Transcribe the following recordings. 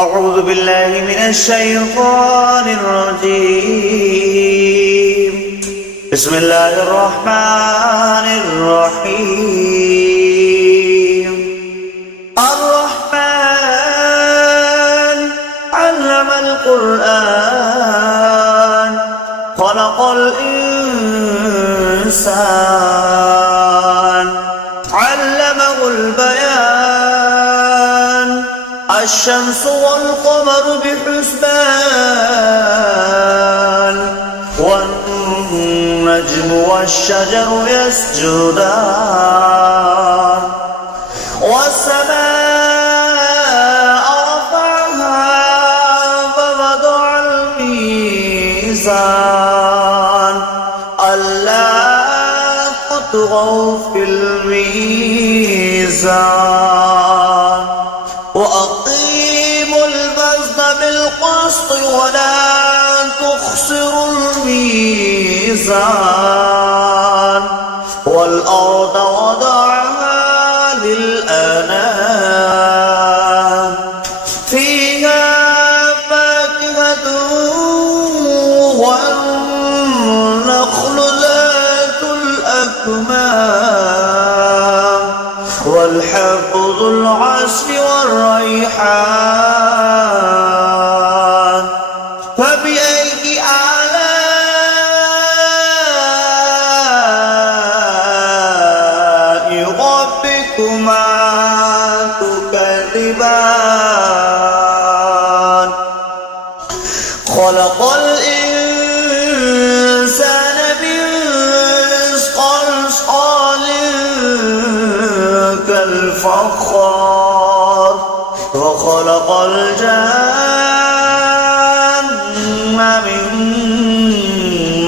أعوذ بالله من الشيطان الرجيم. بسم الله الرحمن الرحيم. الرحمن علم القرآن خلق الإنسان علمه البيان الشمس والقمر بحسبان والنجم والشجر يسجدان والسماء رفعها فوضع الميزان ألا تطغوا في الميزان وأقيموا الوزن بالقسط ولا تخسروا الميزان والأرض وضعها للأنام فيها فاكهة والنخل ذات الأكمام والحب ذو العصف والريحان فبأي آلاء ربكما تكذبان خلق الإنسان من صلصال كالفخار وخلق الجن من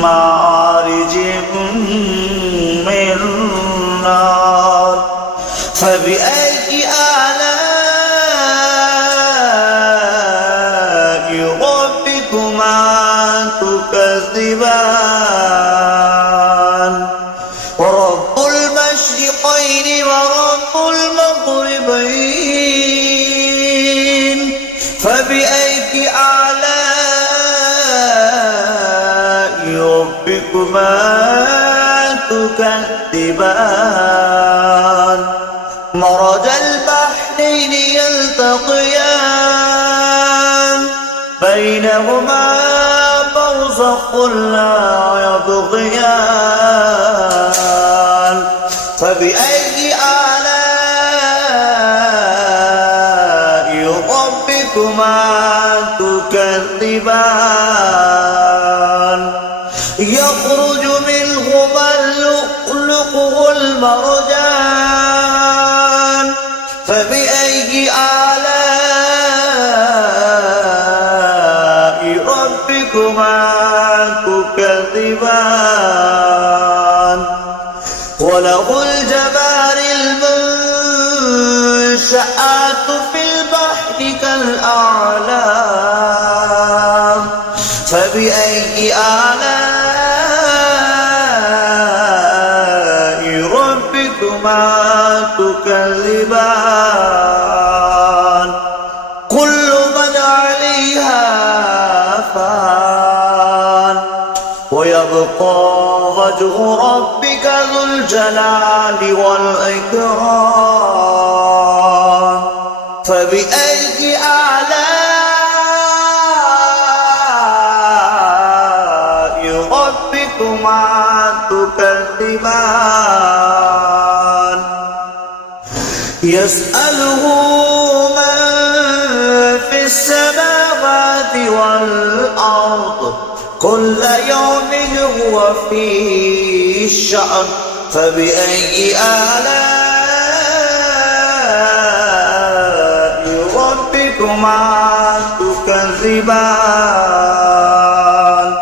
مارج من نار فبأي آلاء ربكما تكذبان ورب المشرقين ورب المغربين فبأي آلاء ربكما تكذبان مرج البحرين يلتقيان بينهما برزخ لا يبغيان فبأي آلاء ربكما تكذبان يخرج منهما اللؤلؤ والمرجان فبأي آلاء ربكما تكذبان وله الجوار المنشآت في البحر كالأعلام فبأي آلاء ربكما تكذبان كل من عليها فان ويبقى وجه ربك ذو الجلال والإكرام فبأي آلاء ربكما تكذبان يسأله من في السماوات والأرض كل يوم هو في شأن فبأي آلاء ربكما تكذبان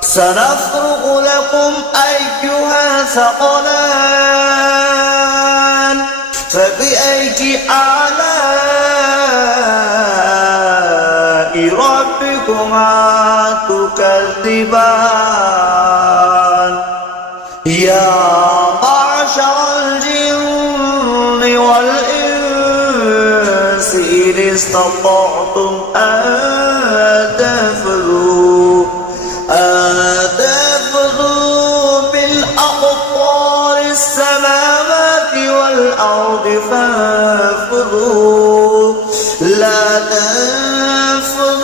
سنفرغ لكم أيها الثقلان فبأي آلاء ربكما تكذبان يا معشر الجن والإنس إن استطعتم أن تنفذوا بالأقطار السماوات والأرض فانفذوا لا تنفذون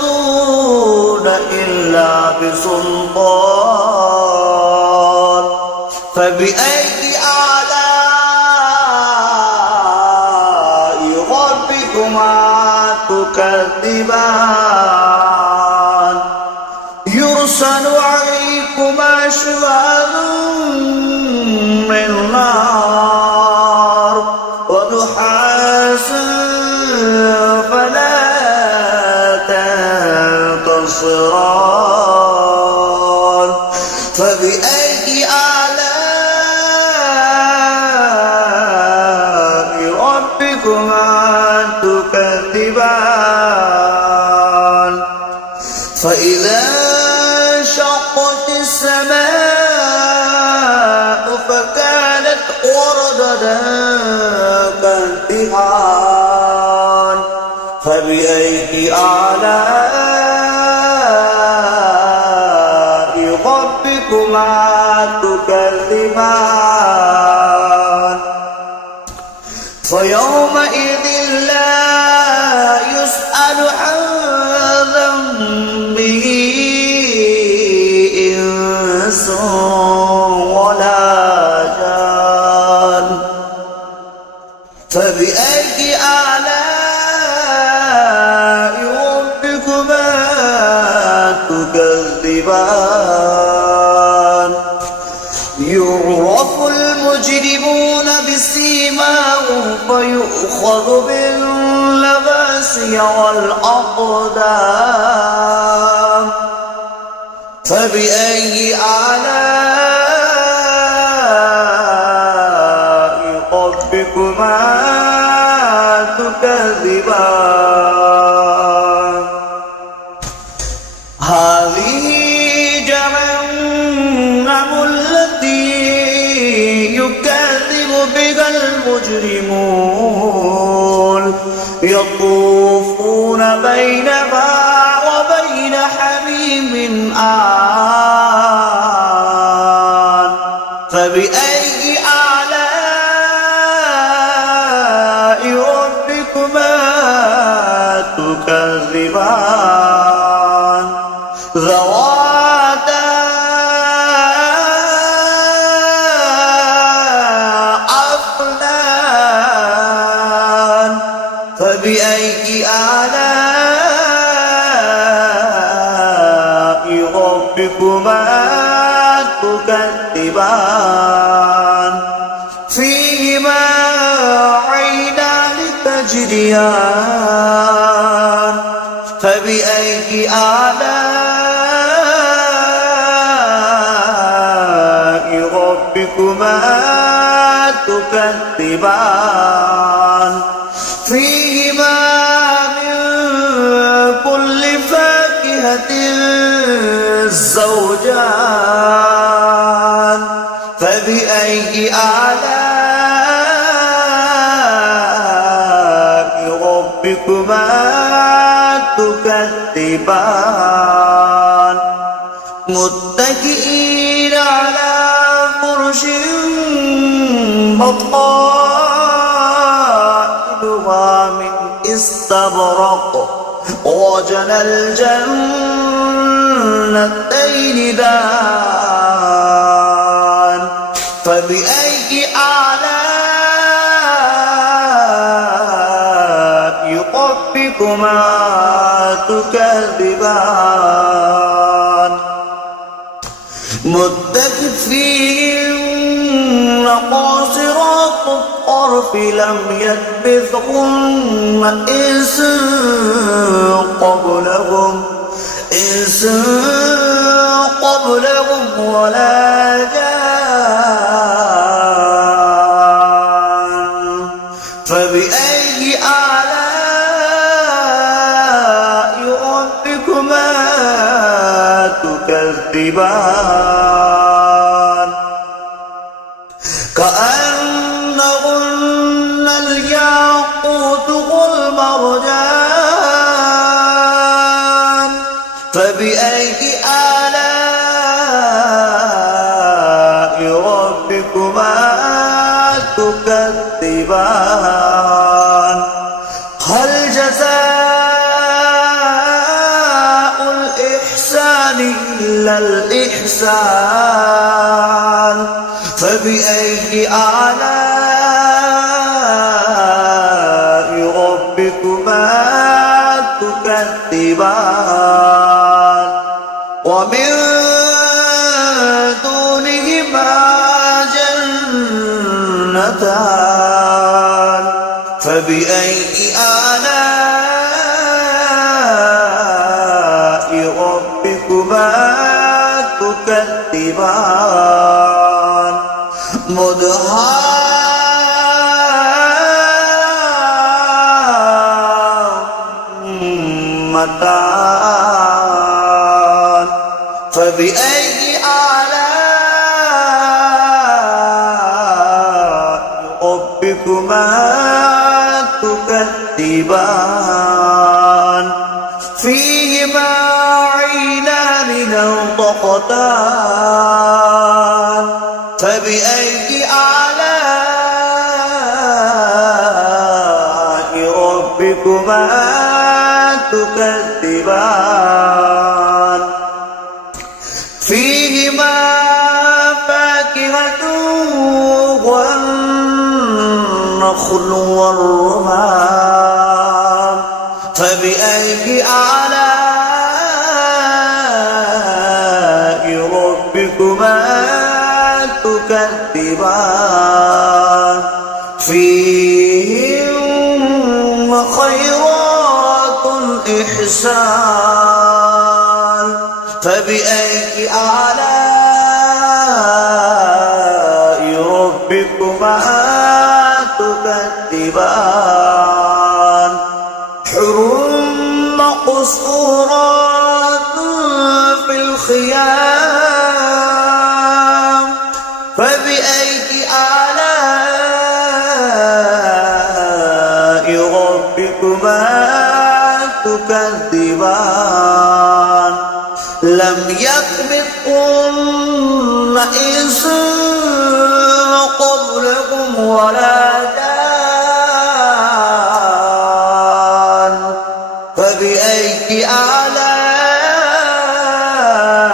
إلا بسلطان فبأي آلاء ربكما تكذبان يرسل عليكما شواظ من نار ونحاس فلا تنتصران فبأي آلاء ربكما تكذبان فإذا انشقت السماء فكانت وردة كالدهان فبأي آلاء ربكما تكذبان فيومئذ لا يسأل عن ذنبه إنس ولا جان فبأي آلاء ربكما تكذبان يعرف المجرمون بسيماهم فيؤخذ بالنواصي والأقدام فبأي آلاء ربكما تكذبان هذه جهنم التي يكذب بها المجرمون يطوفون بينها وبين حميم آن فبأي آلاء ربكما تكذبان ذواتا أفنان فبأي آلاء ربكما تكذبان فيهما عينان تجريان فبأي آلاء ربكما تكذبان فيهما من كل فاكهة زوجان فبأي آلاء ربكما تكذبان متكئين على فرش بطائنها من استبرق وجنى الجنتين دان فبأي آلاء ربكما تكذبان متكئين قاصرات الطرف لم يطمثهن إنس قبلهم ولا جان فبأي آلاء ربكما تكذبان كأنهن الياقوت والمرجان فبأي آلاء ربكما تكذبان هل جزاء الإحسان إلا الإحسان فبأي آلاء ربكما تكذبان ومن دونهما جنتان فبأي آلاء ربكما تكذبان مدهامتان فبأي آلاء ربكما تكذبان فيهما عينان نضختان فبأي آلاء ربكما تكذبان فيهما فاكهة والنخل والرمان فبأي آلاء ربكما تكذبان فيهن خيرات إحسان فبأي آلاء ربكما تكذبان حور مقصورات في الخيام فبأي آلاء ربكما تكذبان لم يطمثهن إنس قبلكم ولا جان فبأي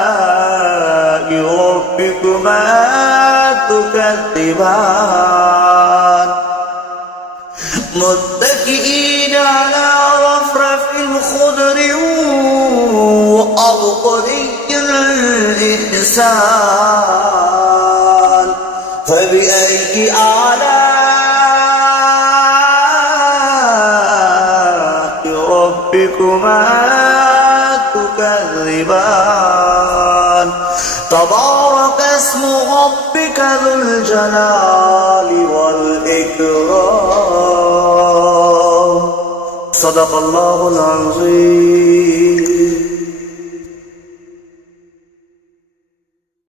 آلاء ربكما تكذبان متكئين على رفرف خضر وأبقري الإحسان فبأي آلاء ربكما تكذبان تبارك اسم ربك ذو الجلال والإكرام صدق الله العظيم.